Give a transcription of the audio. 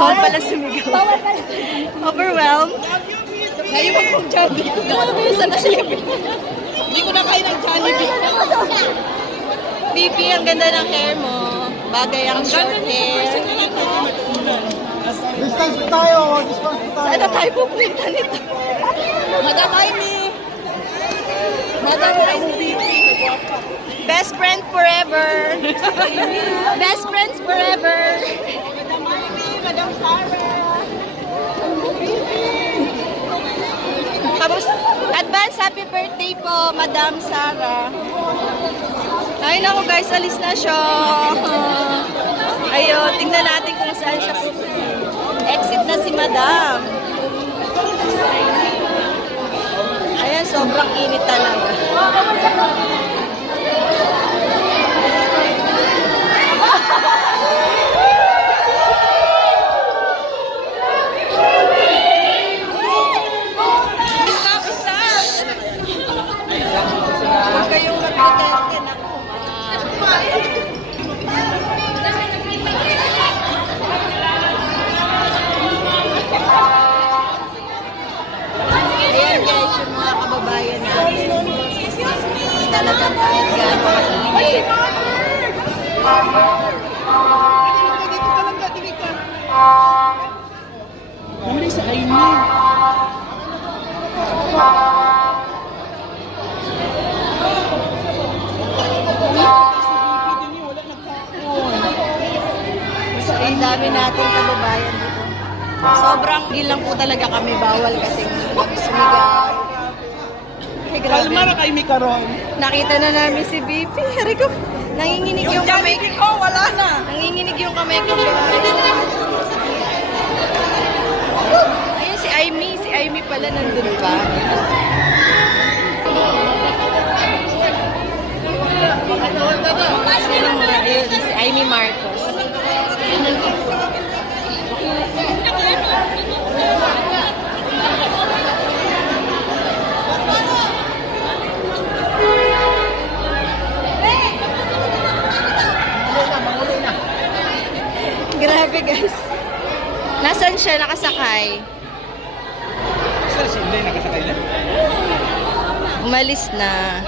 Bawal pala sumigaw. Overwhelmed? Ngayon mo kong Jollibee. Saan na siya? Hindi ko na kain ng Jollibee. Pipi, ang ganda ng hair mo. Bagay ang short hair. Distance po tayo. Distance po tayo. Saan na tayo pupunta nito? Madam Amy. Madam Amy. Best friend forever. Best friends forever. Madam Amy. Madam Sarah. Tapos, advance happy birthday po, Madam Sarah. Ay, naku guys, alis na siya. Ayun, tingnan natin kung saan siya pupunta. Exit na si Madam. Ayan, sobrang init talaga. Huwag kayong mag-pretende na ayan guys, yung mga kababayan natin. Talagang kahit gaano kainit. Dito ka lang ka. Dito ka. Muli sa Amy. Ang dami nating kababayan dito. Sobrang gilang po talaga kami. Bawal kasi sumigaw. Ay, grabe. Kalma na kay Mikaron. Nakita na namin si BP. Hari ko, nanginginig yung kamay Jollibee ko, wala na. Nanginginig yung kamay ko. Ayun, si Aimee. Si Aimee pala nandun pa. Ayun, si Aimee Marcos. Grabe guys. Nasaan siya nakasakay? Sir, si Inday nakasakay na. Umalis na.